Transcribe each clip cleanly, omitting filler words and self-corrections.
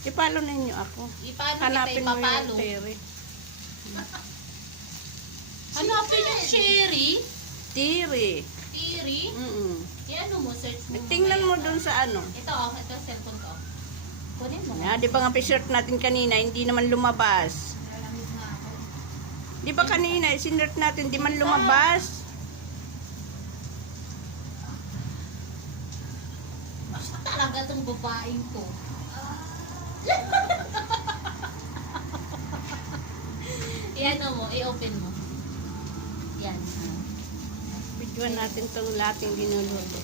Ipalo ninyo ako. Paano kita Hanapin mo ipapalo? yung Terry. Hanapin yung cherry? Terry. Tiri? Ano mo, search mo. Tingnan mo dun sa ano. Ito, ito cellphone ko. Kunin mo. Di ba nga p-shirt natin kanina, hindi naman lumabas. Lalamig nga ako. Di ba kanina, sinert natin, di man lumabas. Basta talaga tong babaeng to. Iyan mo, i-open mo. Yan. Videoan natin itong lating dinuluto.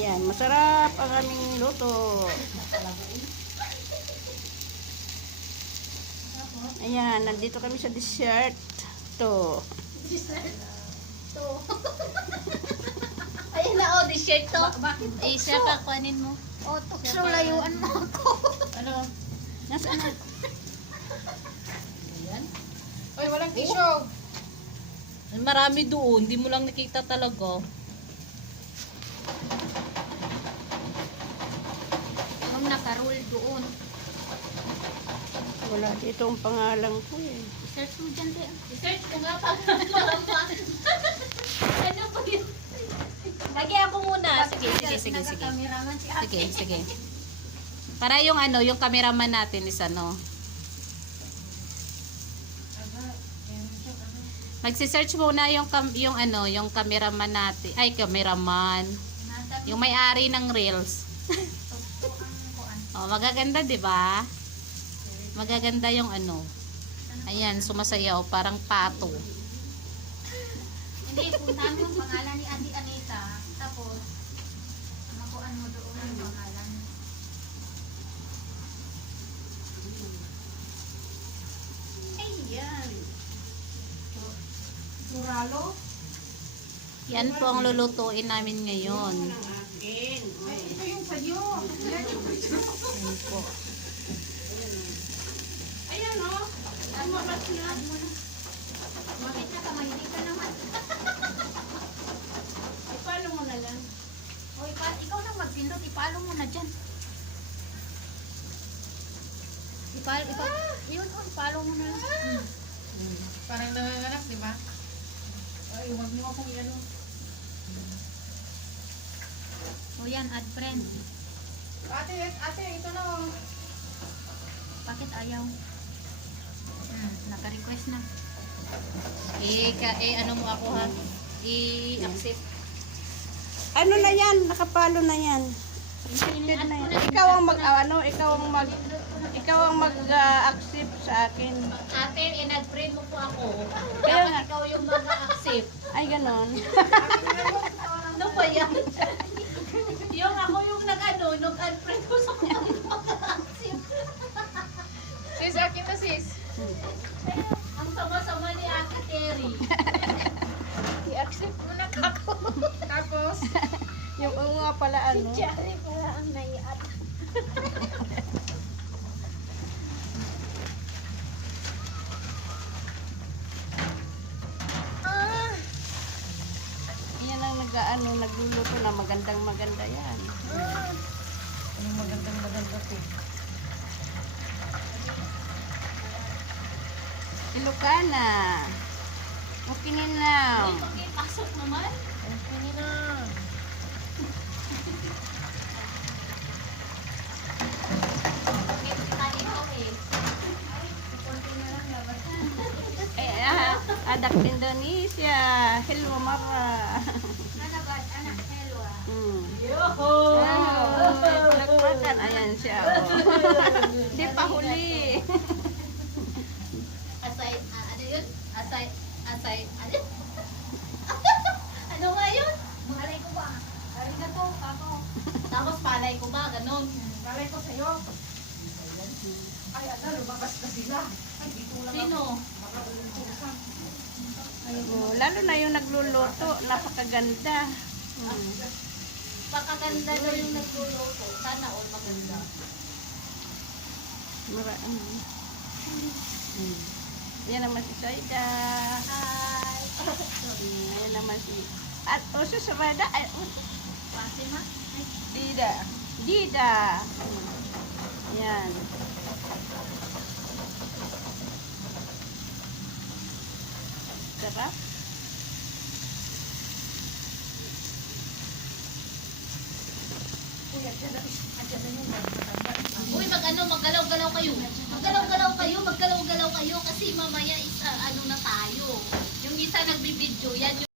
Yan, masarap ang aming luto. Ayan, nandito kami sa dessert. To. Ayun na, oh, t-shirt to. Bakit? Isa ka, kunin mo. Oh, tukso, layuan mo ako. Ano? Nasaan na? Ayan. Ay, walang tissue. Ay, marami doon. Hindi mo lang nakita talaga. Yung naka-roll doon. Wala dito ang pangalan ko eh. I-search mo dyan, Tia. I-search ko nga pa. Ano ba yun? Lagi ako muna. Sige. Nagka-cameraman si ate. Sige. Para yung ano, yung cameraman natin is ano. Magsi-search muna yung ano, yung cameraman natin. Ay, cameraman. Yung may-ari ng reels. Oh, magaganda, 'di ba? Magaganda yung ano. Ayan, sumasayaw parang pato. Hindi, puntahan mo yung pangalan ni Ate Anita. Tapos, makuan mo doon ang pangalan. Ayan. Suralo? Yan po ang lulutuin namin ngayon. Akin. Ito yung sa'yo. Yan po. Ayan o. Lumabas na. Bakit nakamahili ka naman? Ipalo mo na lang. O, ikaw nang magsindot. Ipalo mo na dyan. Yun, ipalo mo na lang. Parang nanganganak, di ba? Ay, huwag mo akong ano. O yan, add friend. Ate, ito na oh. Bakit ayaw? Naka-request na. Ano mo ako ha? I-accept. Ano na yan? Nakapalo na yan. Accepted na yan. Ikaw ang mag-accept sa akin. Ate, nag-friend mo po ako. Kaya nga. Dapat ikaw yung mag-accept. Ay, ganon. Ano ba yan? Yung ako yung nag-unfriend ko sa mag-accept. Sis, akin na sis. Ang sama-sama ni Ate Terry. I-accept mo na kako. Tapos, Yung nga pala ano. Jari pala ang nai-add. Yan ang nagluluto na magandang maganda yan. anong magandang ko. Ilocana. Okay na. Okay, pasok naman. Okay na. Okay, tayo eh. Adak Indonesia. Hello, Mara. Anak helwa. Yoho! Nagpakan. Ayan siya. Di pa huli. Aside, ano yun? Aside, ano? Ano nga yun? Malay ko ba? Arigato, kako. Tapos palay ko ba? Ganon. Palay ko sa'yo. Ay, lumabas na sila. Ay, dito lang Sino? Lalo na yung nagluluto. Napakaganda. Pakaganda daw yung nagluluto. Sana all maganda. Yan naman si Saida. Hi! Yan naman si... At oso sa bada. Fatima? Dida. Dida. Yan. Sarap. Uy, maggalaw-galaw kayo. Maggalaw-galaw kayo kasi mamaya is ano na tayo. Yung isa nagbibideo, yan yung